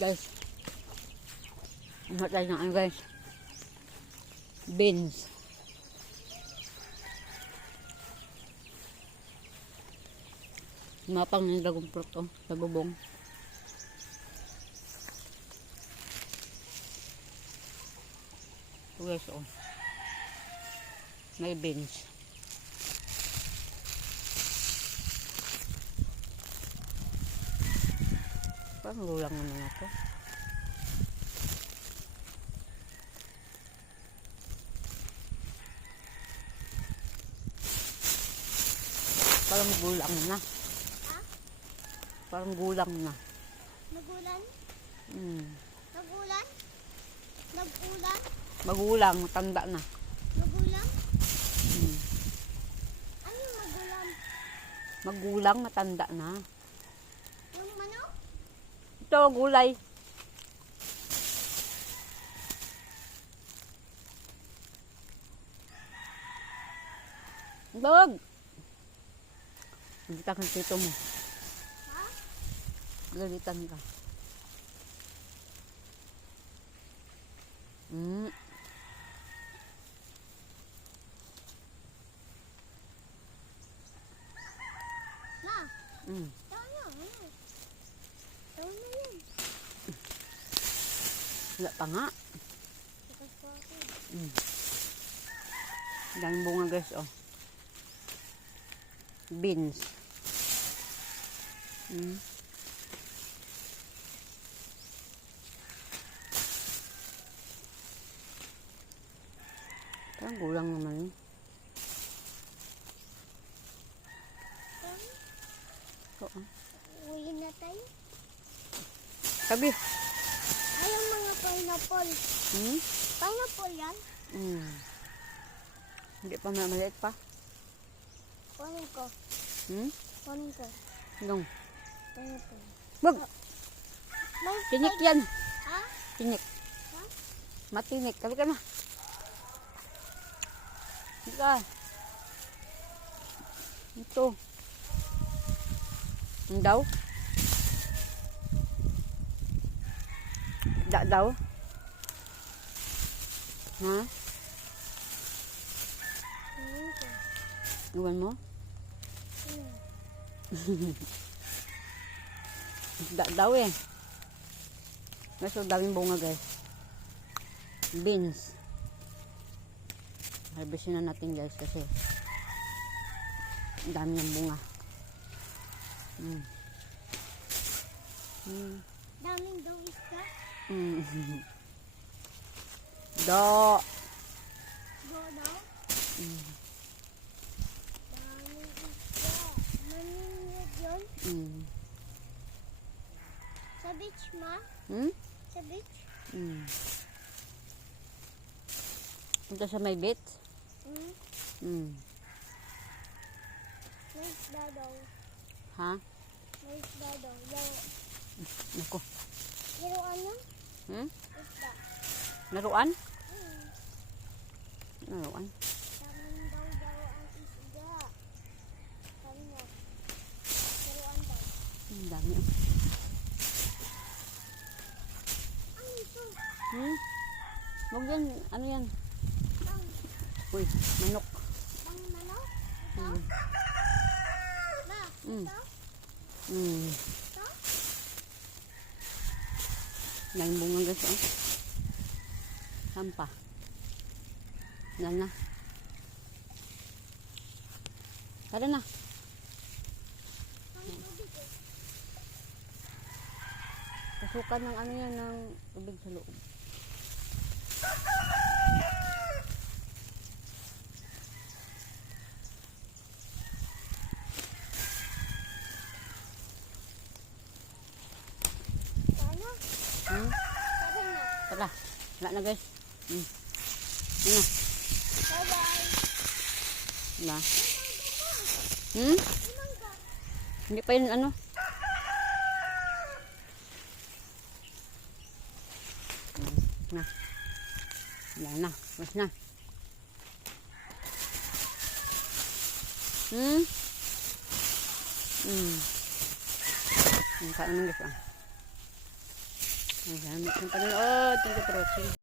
Guys. Ano tayo ng ano guys? Beans. Mapang ng dragon fruit oh, sa bubong. So guys oh. May beans. Parang gulang naman ako. Parang gulang na. Ha? Parang gulang na. Nagulan? Hmm. Nagulan? Nagulan? Magulang, matanda na. Nagulan? Hmm. Ano yung magulan? Magulang, matanda na. Yung manok? Ito, gulay. Dog! Galitan ka tito mo. Ha? Galitan ka. Hmm. Ma, Hmm. tao na. Ano? Tao na yan. Wala pa nga. Sikas po ako. Hmm. Daming bunga guys, oh. Beans. Hmm. Parang gulang naman yun. Oo. Uwi na tayo. Sabi. Ay, yung mga pineapple. Hmm? Pineapple yan? Hmm. Hindi pa maliit pa. Kunin ko. Hmm? Kunin ko. Dong. Pineapple. Wag! May Tinik yan. Ha? Tinik. Ha? Matinik. Sabi ka na. Hindi ka. Ito. Ang daw? Daw? Ha? Kunin ko. Iwan mo? Daw eh. Mas daming bunga guys. Beans. Harvestin na natin guys kasi ang dami ng bunga. Mm. Mm. Daming daw isda. Mm. Do. Go daw. Mm. Daming isda. Maninod yun. Mm. Sa beach, ma? Hmm? Sa beach? Mm. Punta sa may bit? Hmm? Mm. May isda daw. Ha? May isda daw. Daw. Naku. Laruan yun? Hmm? Isda. Laruan? Hmm. Laruan? Daming daw ang isda. Sabi niya. Laruan daw. Ang dami. Ano ito? Hmm? Huwag yan. Ano yan? Bang. Uy, manok. Bang manok? Ito? Mm. Ma, Mm. ito? Mm. Ito? Yan bunga guys, oh. Sampa. Yan na. Tara na. Ang tubig eh. Pasukan ng ano yan, ng tubig sa loob. Paano? Hmm? Sabi na. Tara. Wala na guys. Hmm. Yan na. Bye-bye. Wala. Hmm? Mangga. Hindi pa yun ano. Na. Wala na. Wala na. Hmm? Hmm. Ang kain ng guys, ah. Salamat sa panonood. Thank you for watching.